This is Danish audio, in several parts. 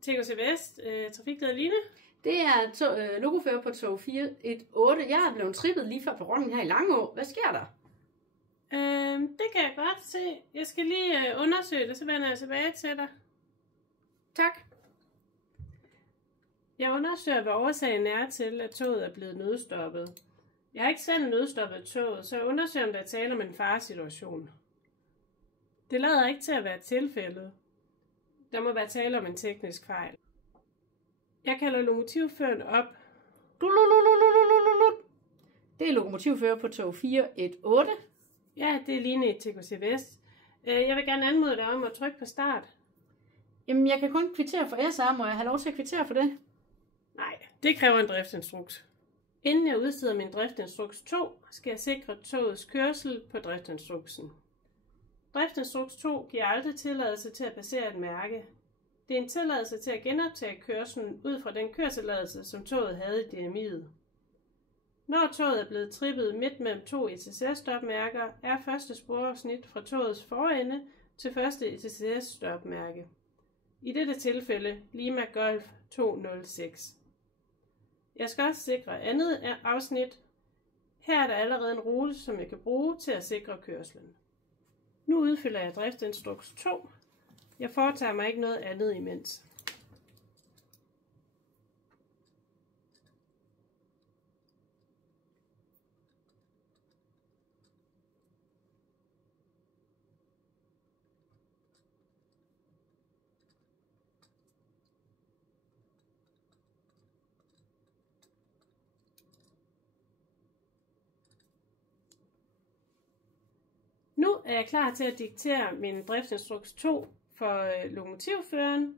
TKC Vest, trafikleder Line. Det er logofører på tog 418. Jeg er blevet trippet lige før perronen her i Langå. Hvad sker der? Det kan jeg godt se. Jeg skal lige undersøge det, så vender jeg tilbage til dig. Tak. Jeg undersøger, hvad årsagen er til, at toget er blevet nødstoppet. Jeg har ikke selv nødstoppet toget, så jeg undersøger, om der er tale om en faresituation. Det lader ikke til at være tilfældet. Der må være tale om en teknisk fejl. Jeg kalder lokomotivføreren op. Det er lokomotivfører på tog 418. Ja, det er Line i TKC Vest. Jeg vil gerne anmode dig om at trykke på start. Jamen, jeg kan kun kvittere for SR. Må jeg have lov til at kvittere for det? Nej, det kræver en driftinstruks. Inden jeg udsteder min driftinstruks 2, skal jeg sikre togets kørsel på driftinstruksen. Driftinstruks 2 giver aldrig tilladelse til at passere et mærke. Det er en tilladelse til at genoptage kørslen ud fra den køretilladelse, som toget havde i DMI'et. Når toget er blevet trippet midt mellem to ETCS-stopmærker, er første sporafsnit fra togets forende til første ETCS-stopmærke. I dette tilfælde Lima Golf 206. Jeg skal også sikre andet afsnit. Her er der allerede en rute, som jeg kan bruge til at sikre kørslen. Nu udfylder jeg driftinstruks 2. Jeg foretager mig ikke noget andet imens. Nu er jeg klar til at diktere min driftinstruks 2 for lokomotivføreren.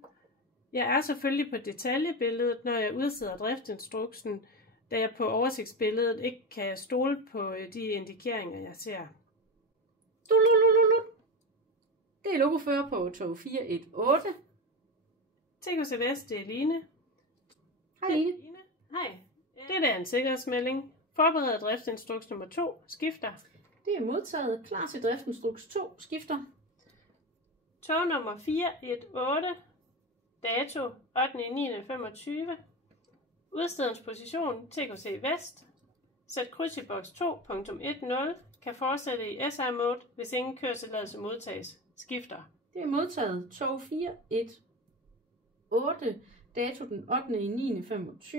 Jeg er selvfølgelig på detaljebilledet, når jeg udsteder driftinstruksen, da jeg på oversigtsbilledet ikke kan stole på de indikeringer, jeg ser. Det er logofører på tog 418. TKC Vest, det er Line. Hej Line. Hej. Det er en sikkerhedsmelding. Forbered driftinstruks nummer 2. Skifter. Det er modtaget. Klar til driftinstruks 2. Skifter. Tog nummer 418. Dato 8.9.25. Udstedens position TKC Vest. Sæt kryds i boks 2.10. Kan fortsætte i SR-mode, hvis ingen køretilladelse modtages. Skifter. Det er modtaget. Tog 418. Dato den 8.9.25.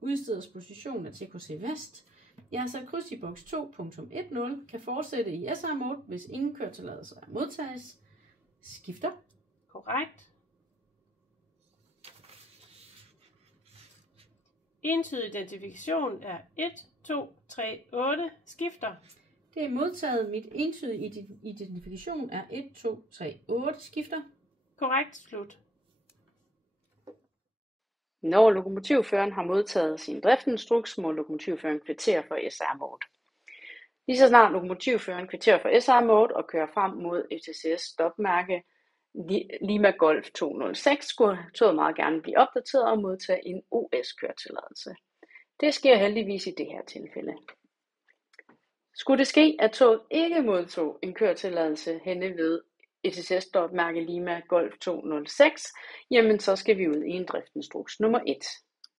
Udsteders position af TKC Vest. Jeg har sat kryds i boks 2.10. Kan fortsætte i SR-mode, hvis ingen køretilladelse modtages. Skifter. Korrekt. Entydig identifikation er 1, 2, 3, 8. Skifter. Det er modtaget. Mit entydige identifikation er 1, 2, 3, 8. Skifter. Korrekt. Slut. Når lokomotivføreren har modtaget sin driftinstruks, må lokomotivføreren kvittere for SR-mode. Lige så snart lokomotivføreren kvitterer for SR-mode og kører frem mod ETCS stopmærke Lima Golf 206, skulle toget meget gerne blive opdateret og modtage en OS-køretilladelse. Det sker heldigvis i det her tilfælde. Skulle det ske, at toget ikke modtog en køretilladelse henne ved ETCS stopmærke Lima Golf 206, jamen så skal vi ud i en driftinstruks nummer 1.